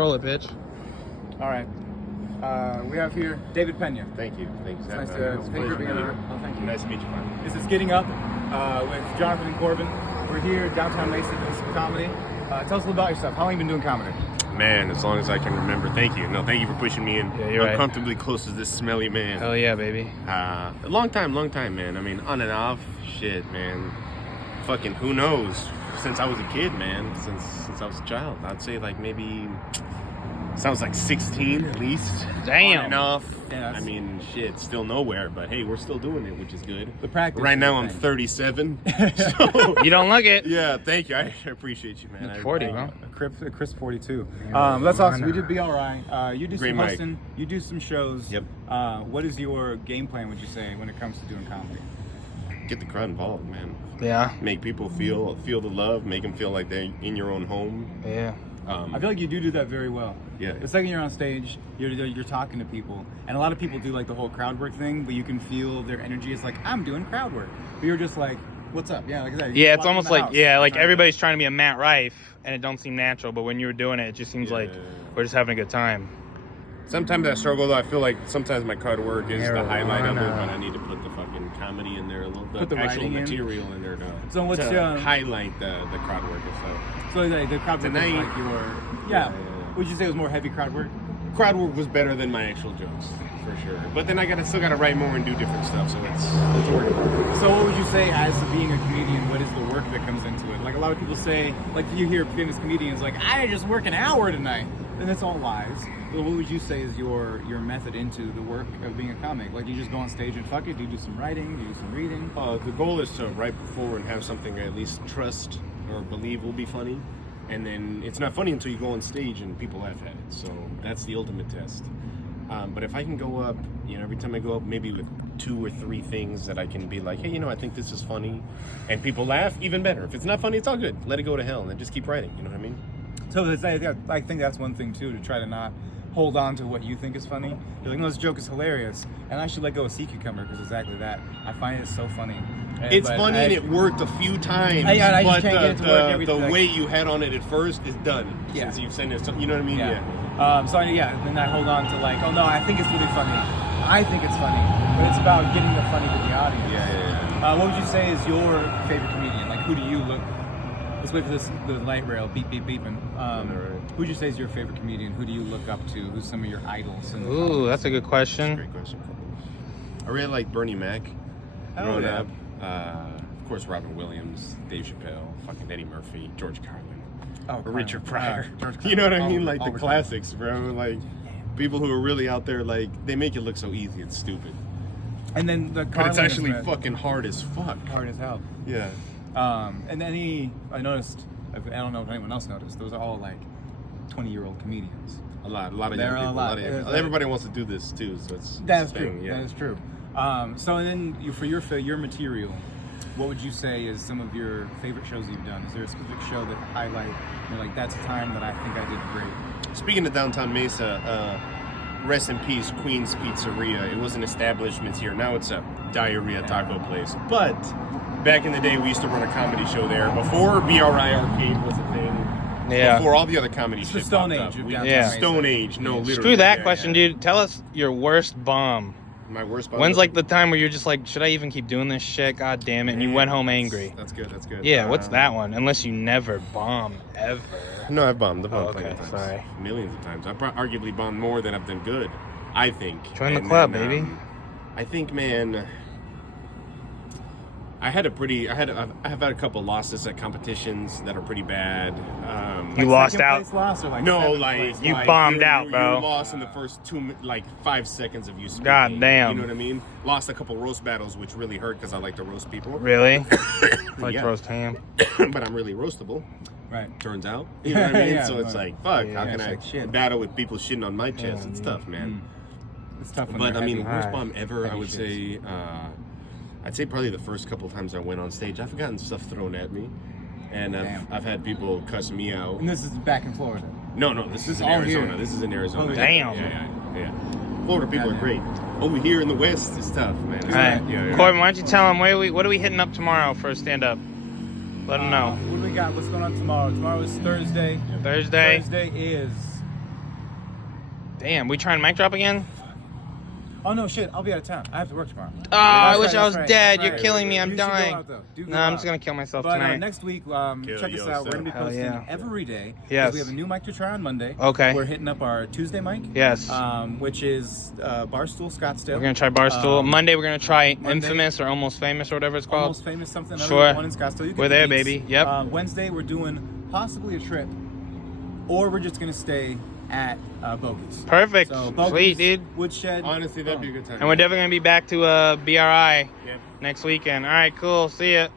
Roll it, bitch. All right. We have here David Peña. Thank you. Thanks. It's nice to thank you for being here. Oh, thank you. Nice to meet you, finally. This is Getting Up with Jonathan and Corbin. We're here downtown Mesa doing some comedy. Tell us a little about yourself. How long have you been doing comedy? Man, as long as I can remember. Thank you. No, thank you for pushing me in. Yeah, you're right. Uncomfortably close to this smelly man. Hell yeah, baby. A long time, man. I mean, on and off. Shit, man. Fucking who knows? Since I was a kid, man. Since I was a child. I'd say like maybe... Sounds like 16 at least. Damn. On and off. Yeah, I mean, shit, still nowhere. But hey, we're still doing it, which is good. The practice. Right now I'm 37. So, You don't look it. yeah, thank you. I appreciate you, man. You're 40, huh? Chris 42. That's awesome. We did be all right. You do Great some mic. hosting. You do some shows. Yep. What is your game plan, would you say, when it comes to doing comedy? Get the crowd involved, man. Yeah. Make people feel the love. Make them feel like they're in your own home. Yeah. I feel like you do that very well. Yeah. The second you're on stage, you're talking to people, and a lot of people do like the whole crowd work thing, but you can feel their energy. It's like, I'm doing crowd work, but you're just like, what's up? Yeah, like I said. Yeah, it's almost like everybody's trying to be a Matt Rife, and it don't seem natural. But when you're doing it, it just seems like we're just having a good time. Sometimes I struggle though. I feel like sometimes my crowd work is the highlight of it, but I need to put the fucking comedy in there a little bit. Put the actual writing in. material in there to, So what's highlight the crowd work and stuff. So the crowd work is Tonight- like your Would you say it was more heavy crowd work? Crowd work was better than my actual jokes, for sure. But then I still gotta write more and do different stuff, so it's working. So what would you say, as being a comedian, what is the work that comes into it? Like a lot of people say, like you hear famous comedians like, I just work an hour tonight, and that's all lies. But what would you say is your method into the work of being a comic? Like you just go on stage and fuck it? Do you do some writing? Do you do some reading? The goal is to write before and have something I at least trust or believe will be funny. And then it's not funny until you go on stage and people laugh at it. So that's the ultimate test. But if I can go up, every time I go up, maybe with 2 or 3 things that I can be like, hey, I think this is funny, and people laugh, even better. If it's not funny, it's all good. Let it go to hell, and then just keep writing. You know what I mean? So I think that's one thing too, to try to not hold on to what you think is funny. You're like, no, this joke is hilarious, and I should let go of Sea Cucumber because exactly that. I find it so funny. It's funny and it worked a few times, I just but can't get it to work every the time. weight you had on it at first is done. Yeah. Since you've sent it, you know what I mean? Yeah. Then I hold on to like, oh no, I think it's really funny. I think it's funny, but it's about getting the funny to the audience. Yeah. What would you say is your favorite comedian? Like, who do you look? Let's wait for the light rail, beep beeping. Who would you say is your favorite comedian? Who do you look up to? Who's some of your idols? Ooh, that's a good question. Great question. I really like Bernie Mac. Growing up. Of course, Robin Williams, Dave Chappelle, fucking Eddie Murphy, George Carlin, Richard Pryor. You know what I mean? Like the classics, bro. Like people who are really out there, like they make it look so easy and stupid. And then but it's actually fucking hard as fuck. Hard as hell. Yeah. And then I noticed, I don't know if anyone else noticed, those are all like 20-year-old comedians. A lot of There young are people. a lot. Everybody wants to do this too, so it's That's a true. thing, yeah. That is true. So then for your material, what would you say is some of your favorite shows you've done? Is there a specific show that highlight, like that's a time that I think I did great? Speaking of downtown Mesa, rest in peace, Queen's Pizzeria. It was an establishment here. Now it's a diarrhea taco place. But back in the day, we used to run a comedy show there before BRI Arcade was a thing. Yeah. Before all the other comedy shit the Stone popped Age up. of We- downtown Yeah. Mesa. Stone Age, no, literally. Screw that Yeah, question, yeah. dude. Tell us your worst bomb. My worst. When's like the time where you're just like, should I even keep doing this shit? God damn it. And you went home angry. That's good. Yeah, what's that one? Unless you never bomb, ever. No, I've bombed. I've bombed Oh, plenty okay, of times. sorry. Millions of times. I've arguably bombed more than I've done good, I think. Join the And club, then, baby. I think, man, I've had a couple losses at competitions that are pretty bad. You lost Second out. place loss or like No, seventh like place You loss? bombed out, bro. You lost in the first 5 seconds of you speaking. God damn. You know what I mean? Lost a couple roast battles, which really hurt because I like to roast people. Really? Like Yeah. roast ham. But I'm really roastable. Right. Turns out. You know what I mean? Yeah, so it's right. like, fuck, Yeah, how can it's I like shit. battle with people shitting on my chest? It's tough, man. It's tough when But they're I mean, heavy. worst Alright. bomb ever, I Heavy would say, I'd say probably the first couple times I went on stage, I've gotten stuff thrown at me. And Damn. I've had people cuss me out. And this is back in Florida. No, this is in all Arizona. here. This is in Arizona. Oh, damn. Yeah. Florida people are great. Over here in the West, it's tough, man. All right. Yeah. Corbin, why don't you tell them what are we hitting up tomorrow for a stand-up? Let them know. What do we got? What's going on tomorrow? Tomorrow is Thursday. Thursday. Thursday is Damn, we trying mic drop again? Oh no, shit! I'll be out of town. I have to work tomorrow. Oh, I wish I that's was right, dead. that's You're right. killing me. I'm You should go dying. out, though. Do go No, I'm out. just gonna kill myself But tonight. next week, check us out. yourself. We're gonna be Hell posting yeah. every day. 'Cause Yes. We have a new mic to try on Monday. Okay. We're hitting up our Tuesday mic. Yes. Which is Barstool Scottsdale. We're gonna try Barstool. Monday we're gonna try Monday- Infamous or Almost Famous or whatever it's called. Almost Famous something. Sure. One in Scottsdale. You get We're the there, beats. baby. Yep. Wednesday we're doing possibly a trip, or we're just gonna stay at Bogey's. Perfect. So Bogey's, Sweet, dude. Woodshed. Honestly, that'd be a good time. And we're definitely gonna be back to BRI Yeah. next weekend. All right, cool. See ya.